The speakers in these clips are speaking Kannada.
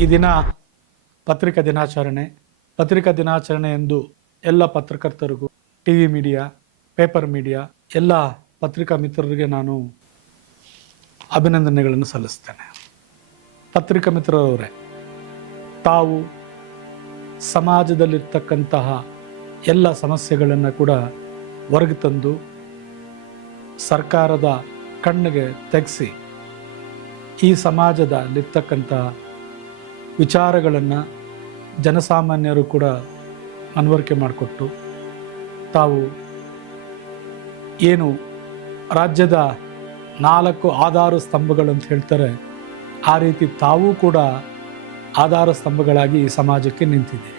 ಈ ದಿನ ಪತ್ರಿಕಾ ದಿನಾಚರಣೆ. ಪತ್ರಿಕಾ ದಿನಾಚರಣೆ ಎಂದು ಎಲ್ಲ ಪತ್ರಕರ್ತರಿಗೂ, ಟಿವಿ ಮೀಡಿಯಾ, ಪೇಪರ್ ಮೀಡಿಯಾ, ಎಲ್ಲ ಪತ್ರಿಕಾ ಮಿತ್ರರಿಗೆ ನಾನು ಅಭಿನಂದನೆಗಳನ್ನು ಸಲ್ಲಿಸ್ತೇನೆ. ಪತ್ರಿಕಾ ಮಿತ್ರರವರೇ, ತಾವು ಸಮಾಜದಲ್ಲಿರ್ತಕ್ಕಂತಹ ಎಲ್ಲ ಸಮಸ್ಯೆಗಳನ್ನು ಕೂಡ ಹೊರಗೆ ತಂದು ಸರ್ಕಾರದ ಕಣ್ಣಿಗೆ ತೆಗೆಸಿ ಈ ಸಮಾಜದಲ್ಲಿರ್ತಕ್ಕಂತಹ ವಿಚಾರಗಳನ್ನು ಜನಸಾಮಾನ್ಯರು ಕೂಡ ಮನವರಿಕೆ ಮಾಡಿಕೊಟ್ಟು ತಾವು ಏನು ರಾಜ್ಯದ 4 ಆಧಾರ ಸ್ತಂಭಗಳು ಅಂತ ಹೇಳ್ತಾರೆ, ಆ ರೀತಿ ತಾವೂ ಕೂಡ ಆಧಾರ ಸ್ತಂಭಗಳಾಗಿ ಈ ಸಮಾಜಕ್ಕೆ ನಿಂತಿದ್ದೀರಿ.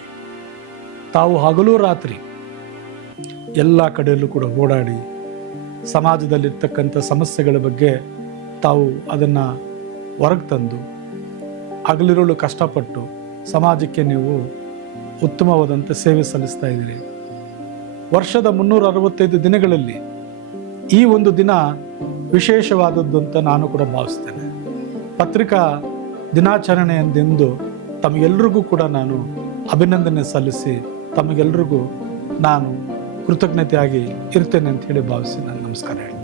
ತಾವು ಹಗಲು ರಾತ್ರಿ ಎಲ್ಲ ಕಡೆಯಲ್ಲೂ ಕೂಡ ಓಡಾಡಿ ಸಮಾಜದಲ್ಲಿರ್ತಕ್ಕಂಥ ಸಮಸ್ಯೆಗಳ ಬಗ್ಗೆ ತಾವು ಅದನ್ನು ಹೊರಗೆ ತಂದು ಹಗಲಿರುಳು ಕಷ್ಟಪಟ್ಟು ಸಮಾಜಕ್ಕೆ ನೀವು ಉತ್ತಮವಾದಂಥ ಸೇವೆ ಸಲ್ಲಿಸ್ತಾ ಇದ್ದೀರಿ. ವರ್ಷದ 365 ದಿನಗಳಲ್ಲಿ ಈ ಒಂದು ದಿನ ವಿಶೇಷವಾದದ್ದು ಅಂತ ನಾನು ಕೂಡ ಭಾವಿಸ್ತೇನೆ. ಪತ್ರಿಕಾ ದಿನಾಚರಣೆ ಎಂದೆಂದು ತಮಗೆಲ್ಲರಿಗೂ ಕೂಡ ನಾನು ಅಭಿನಂದನೆ ಸಲ್ಲಿಸಿ ತಮಗೆಲ್ಲರಿಗೂ ನಾನು ಕೃತಜ್ಞತೆಯಾಗಿ ಇರ್ತೇನೆ ಅಂತ ಹೇಳಿ ಭಾವಿಸಿ ನಾನು ನಮಸ್ಕಾರ ಹೇಳ್ತೇನೆ.